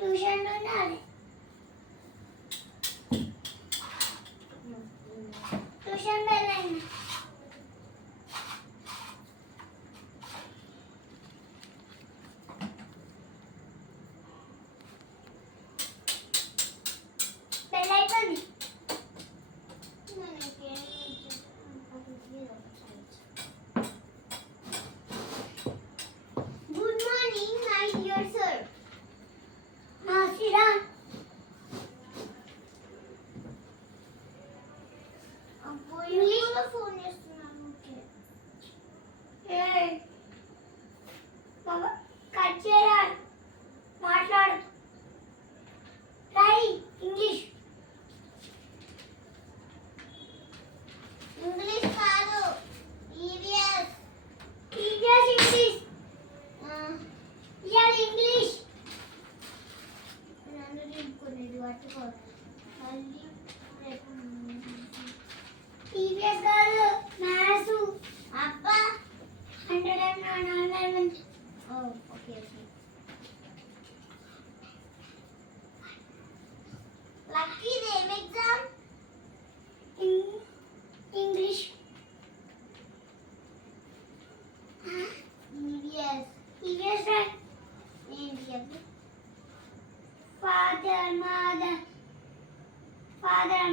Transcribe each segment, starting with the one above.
ట్యూషన్ ఉండాలి. ట్యూషన్ వెళ్ళండి. పెళ్ళైపోయింది. Good morning my dear sir. Sriram ఇంగ్లీష్లో ఫోన్ చేస్తున్నాను. బాబా కట్ చేయరా, మాట్లాడు. Try English. ఇంగ్లీష్ కాదు, EVS. EVS English. Year English. నన్ను నింపుకునేది పట్టుకో. మళ్ళీ ఈవిఎస్ కాదు, మ్యాథ్స్. అబ్బా 111. ఓకే. లక్కీ ఏం ఎగ్జామ్? ఇంగ్లీష్. EVS right. ఏంటి అది? Father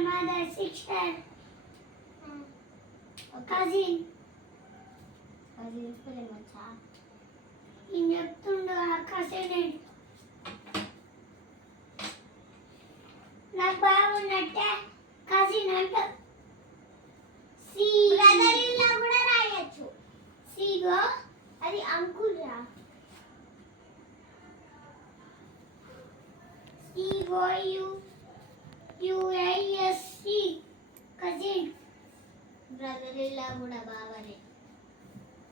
mother sister cousin. వచ్చా నేను చెప్తుండ కజిన్. నాకు బాగున్నట్టే కజిన్ అంట. బ్రదర్ ఇన్ లా కూడా రాయొచ్చు. సిగో అది అంకుల్ రా. సిగో యుఎస్సి కజిన్. బ్రదర్ ఇన్ లా కూడా బావనే.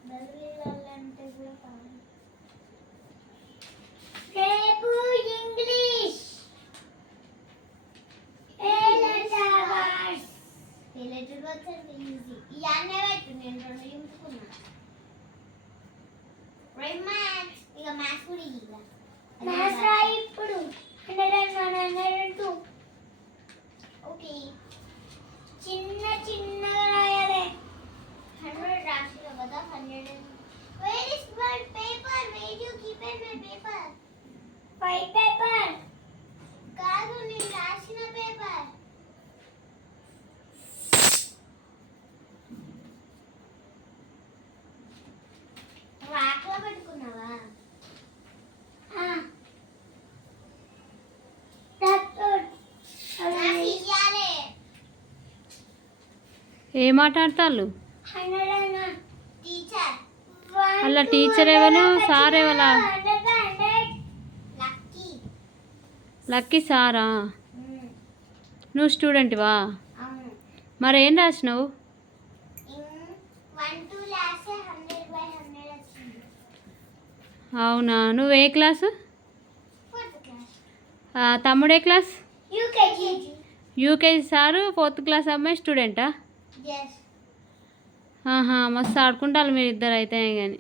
బ్రదర్ ఇన్ లా అంటే కూడా బావనే. రేపు ఇంగ్లీష్ లెటర్ వచ్చేది ఈజీ. ఇవన్నీ పెట్టు, నేను 2 నింపుకున్నా. మ్యాథ్స్ ఇక మ్యాథ్స్ కూడా ఈజీ. మ్యాథ్స్ రాయి ఇప్పుడు. 102. ఓకే, చిన్నగా రాయాలి. 100 రాసిన కదా. 100. Where is my paper? Where you keep my paper? White paper. కాదు, నేను రాసిన పేపర్. రాక్లో పెట్టుకున్నావా? ఏం మాట్లాడతాళ్ళు? అలా టీచర్ ఎవరు, సార్ ఎవరా? లక్కీ సారా? నువ్వు స్టూడెంట్వా? మరి ఏం రాసినావు? అవునా, నువ్వు ఏ క్లాసు? తమ్ముడే class? UKG sir, 4th class అమ్మాయి స్టూడెంటా? మస్తు ఆడుకుంటారు మీరు ఇద్దరు అయితే. కానీ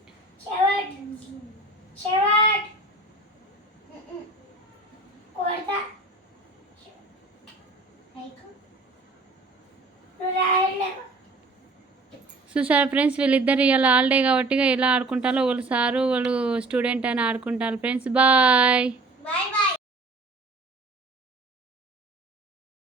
చూసారు ఫ్రెండ్స్, వీళ్ళిద్దరు ఇలా హాలిడే కాబట్టి ఇలా ఆడుకుంటారు. వాళ్ళు సారు వాళ్ళు స్టూడెంట్ అని ఆడుకుంటారు ఫ్రెండ్స్. బాయ్.